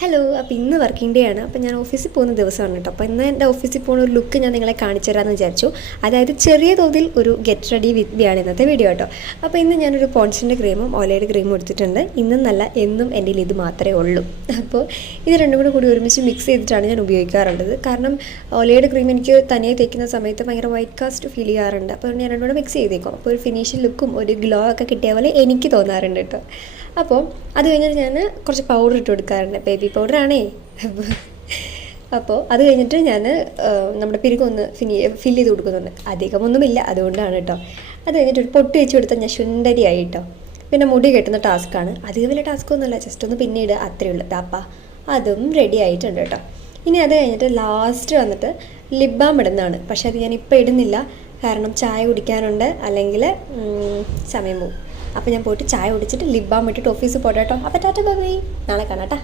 Hello. അപ്പോൾ ഇന്ന് working day ആണ്. അപ്പോൾ ഞാൻ ഓഫീസിൽ പോകുന്ന ദിവസമാണ് കേട്ടോ. അപ്പോൾ ഇന്ന് എൻ്റെ ഓഫീസിൽ പോകുന്ന ഒരു ലുക്ക് ഞാൻ നിങ്ങളെ കാണിച്ചു തരാമെന്ന് വിചാരിച്ചു. അതായത് ചെറിയ തോതിൽ ഒരു ഗെറ്റ് റെഡി വിത്ത് മീ ആണ് ഇന്നത്തെ വീഡിയോ കേട്ടോ. അപ്പോൾ ഇന്ന് ഞാനൊരു പോൺസിൻ്റെ ക്രീമും ഓലയുടെ ക്രീമും എടുത്തിട്ടുണ്ട്. ഇന്നും നല്ല എന്നും എൻ്റെ ഇത് മാത്രമേ ഉള്ളൂ. അപ്പോൾ ഇത് രണ്ടും കൂടി ഒരുമിച്ച് മിക്സ് ചെയ്തിട്ടാണ് ഞാൻ ഉപയോഗിക്കാറുള്ളത്. കാരണം ഓലയുടെ ക്രീം എനിക്ക് തനിയെ തേക്കുന്ന സമയത്ത് ഭയങ്കര വൈറ്റ് കാസ്റ്റ് ഫീൽ ചെയ്യാറുണ്ട്. അപ്പോൾ ഞാൻ രണ്ടും കൂടെ മിക്സ് ചെയ്തേക്കും. അപ്പോൾ ഒരു ഫിനിഷിംഗ് ലുക്കും ഒരു ഗ്ലോ ഒക്കെ കിട്ടിയ പോലെ എനിക്ക് തോന്നാറുണ്ട് കേട്ടോ. അപ്പോൾ അത് കഴിഞ്ഞിട്ട് ഞാൻ കുറച്ച് പൗഡർ ഇട്ട് കൊടുക്കാറുണ്ട്. ബേബി പൗഡറാണേ. അപ്പോൾ അത് കഴിഞ്ഞിട്ട് ഞാൻ നമ്മുടെ പിരികൊന്ന് ഫില്ല് ചെയ്ത് കൊടുക്കുന്നുണ്ട്. അധികമൊന്നുമില്ല, അതുകൊണ്ടാണ് കേട്ടോ. അത് കഴിഞ്ഞിട്ട് ഒരു പൊട്ട് വെച്ച് കൊടുത്താൽ ഞാൻ ശുണ്ടരിയായി കേട്ടോ. പിന്നെ മുടി കെട്ടുന്ന ടാസ്ക്കാണ്. അധികം വലിയ ടാസ്ക്കൊന്നുമല്ല, ജസ്റ്റ് ഒന്ന് പിന്നീട് അത്രയേ ഉള്ളൂ. അപ്പം അതും റെഡി ആയിട്ടുണ്ട് കേട്ടോ. ഇനി അത് കഴിഞ്ഞിട്ട് ലാസ്റ്റ് വന്നിട്ട് ലിപ് ബാം ഇടുന്നതാണ്. പക്ഷെ അത് ഞാൻ ഇപ്പോൾ ഇടുന്നില്ല, കാരണം ചായ കുടിക്കാനുണ്ട്, അല്ലെങ്കിൽ സമയം പോകും. അപ്പോൾ ഞാൻ പോയിട്ട് ചായ കുടിച്ചിട്ട് ലിപ് ബാം ഇട്ടിട്ട് ഓഫീസിൽ പോട്ടെ കേട്ടോ. അപ്പോൾ ടാറ്റ ബൈ ബൈ, നാളെ കാണാം കേട്ടോ.